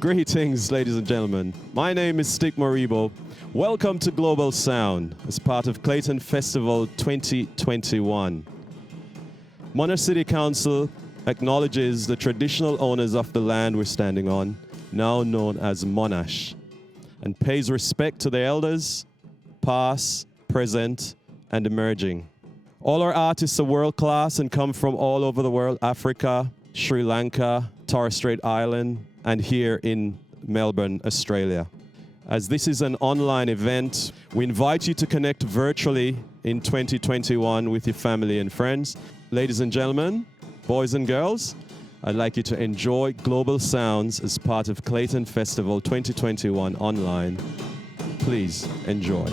Greetings, ladies and gentlemen. My name is Stick Moribo. Welcome to Global Sound as part of Clayton Festival 2021. Monash City Council acknowledges the traditional owners of the land we're standing on, now known as Monash, and pays respect to the elders, past, present, and emerging. All our artists are world class and come from all over the world: Africa, Sri Lanka, Torres Strait Island, and here in Melbourne, Australia. As this is an online event, we invite you to connect virtually in 2021 with your family and friends. Ladies and gentlemen, boys and girls, I'd like you to enjoy Global Sounds as part of Clayton Festival 2021 online. Please enjoy.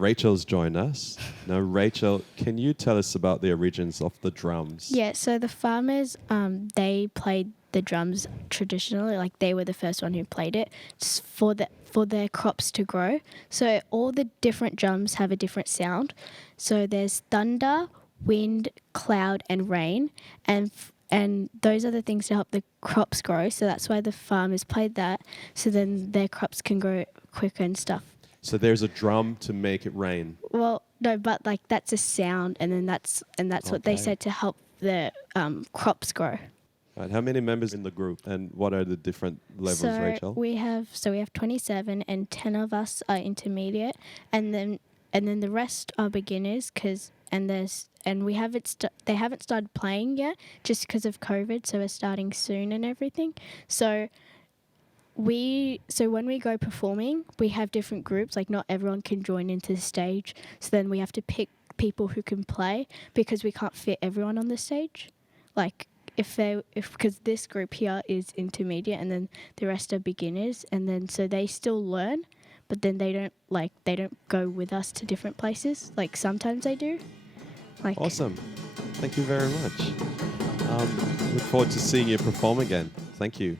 Rachel's joined us. Now, Rachel, can you tell us about the origins of the drums? Yeah, so the farmers, they played the drums traditionally, like they were the first one who played it just for their crops to grow. So all the different drums have a different sound. So there's thunder, wind, cloud, and rain, and those are the things to help the crops grow. So that's why the farmers played that. So then their crops can grow quicker and stuff. So there's a drum to make it rain. Well, no, but like that's a sound, and then that's what they Okay. said to help the crops grow. Right. How many members in the group, and what are the different levels, So Rachel? we have 27, and 10 of us are intermediate, and then the rest are beginners. We haven't they haven't started playing yet just because of COVID. So we're starting soon and everything. So when we go performing, we have different groups. Like not everyone can join into the stage. So then we have to pick people who can play because we can't fit everyone on the stage. Like because this group here is intermediate and then the rest are beginners, and then so they still learn, but then they don't go with us to different places. Like sometimes they do. Like Awesome. Thank you very much. Look forward to seeing you perform again. Thank you.